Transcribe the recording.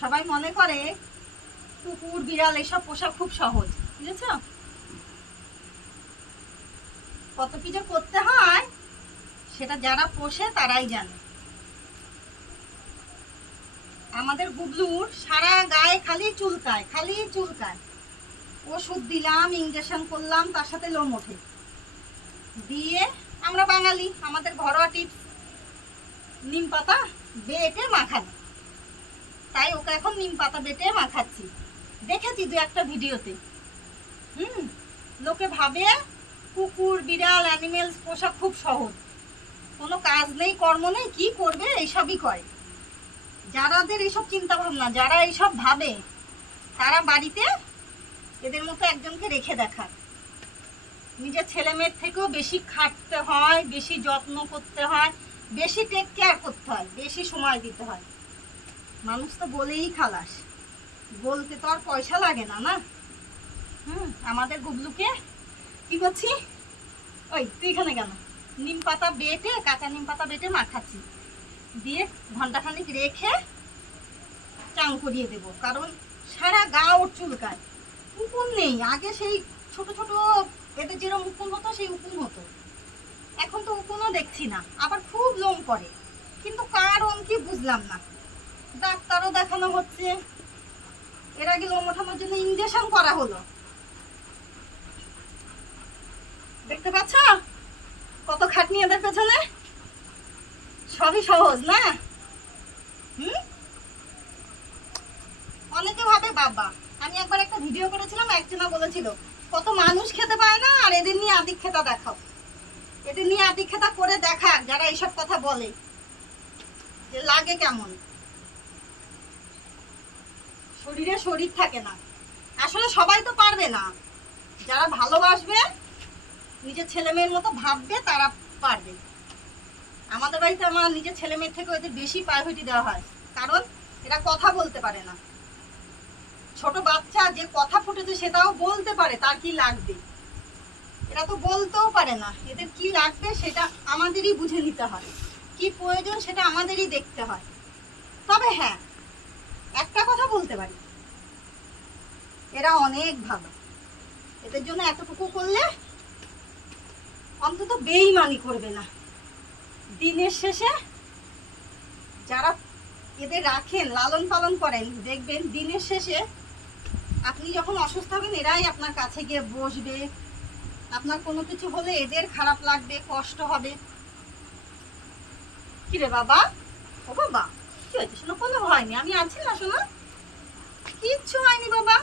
সবাই মনে করে কুকুর, বিড়াল, এসব পোষা খুব সহজ, বুঝেছ? কত কি যে করতে হয়, সেটা যারা পোষে তারাই জানে। আমাদের গুবলুর সারা গায়ে খালি চুলকায় খালি চুলকায়। ওষুধ দিলাম ইঞ্জেকশন করলাম, তার সাথে লোম ওঠে। দিয়ে আমরা বাঙালি, আমাদের ঘরোয়া টিপস নিম পাতা বেটে মাখানো। তাই ওকে এখন নিম পাতা বেটে মাখাচ্ছি। দেখেছি দু একটা ভিডিওতে। হুম, লোকে ভাবে কুকুর, বিড়াল অ্যানিমেলস পোষা খুব সহজ। কোনো কাজ নেই, কর্ম নেই, কী করবে, এইসবই করে। যারাদের এইসব চিন্তা ভাবনা যারা এইসব ভাবে, তারা বাড়িতে এদের মতো একজনকে রেখে দেখার। নিজের ছেলে মেয়ের থেকেও বেশি খাটতে হয়, বেশি যত্ন করতে হয়, বেশি টেক কেয়ার করতে হয়, বেশি সময় দিতে হয়। মানুষ তো বলেই খালাস, বলতে তো আর পয়সা লাগে না না? হুম, আমাদের গুবলুকে কি করছি? ওই, তুই এখানে কেন? নিম পাতা বেটে, কাঁচা নিম পাতা বেটে মাখাচ্ছি। দিয়ে ঘন্টাখানিক রেখে চান করিয়ে দেবো। কারণ সারা গা ওর চুলকায়। উকুন নেই। আগে সেই ছোট ছোট এদের যেরকম উকুন হতো, সেই উকুন হতো। এখন তো উকুনও দেখছি না। আবার খুব লোম করে কিন্তু কারণ কি বুঝলাম না। ডাক্তারও দেখানো হচ্ছে। এর আগে লোম ওঠানোর জন্য ইঞ্জেকশন করা হলো। দেখতে পাচ্ছ? কত খাটনি এদের পেছনে? সবই সহজ, না? হুম? অনেকে ভাবে বাবা, আমি একবার একটা ভিডিও করেছিলাম, একজনা বলেছিল, কত মানুষ খেতে পায় না, আর এদের নিয়ে আদিক খেতা দেখাও। এদের নিয়ে আদিক খেতা করে দেখা যারা এইসব কথা বলে। যে লাগে কেমন? শরীরে শরীর থাকে না। আসলে সবাই তো পারবে না। যারা ভালোবাসবে, নিজের ছেলে মেয়ের মতো ভাববে, তারা পারবে। আমাদের বাড়িতে আমার নিজের ছেলে মেয়ের থেকে ওদের বেশি প্রায়োরিটি দেওয়া হয়। কারণ এরা কথা বলতে পারে না। ছোট বাচ্চা যে কথা ফুটেছে সেটাও বলতে পারে, তার কি লাগবে? এরা তো বলতেও পারে না। এদের কি লাগবে সেটা আমাদেরই বুঝে নিতে হয়। কি প্রয়োজন সেটা আমাদেরই দেখতে হয়। তবে হ্যাঁ একটা কথা বলতে পারি। এরা অনেক ভালো। এদের জন্য এতটুকু করলে অন্তত বেইমানি করবে না। দিনের শেষে যারা এদের রাখেন, লালন পালন করেন, দেখবেন দিনের শেষে আপনি যখন অসুস্থ হবেন, এরাই আপনার কাছে গিয়ে বসবে। আপনার কোনো কিছু হলে এদের খারাপ লাগবে, কষ্ট হবে। কিরে বাবা? ও বাবা, কি হয়েছে? শোনো, কোনো হয়নি আমি আছি না, শোনো। কিচ্ছু হয়নি বাবা।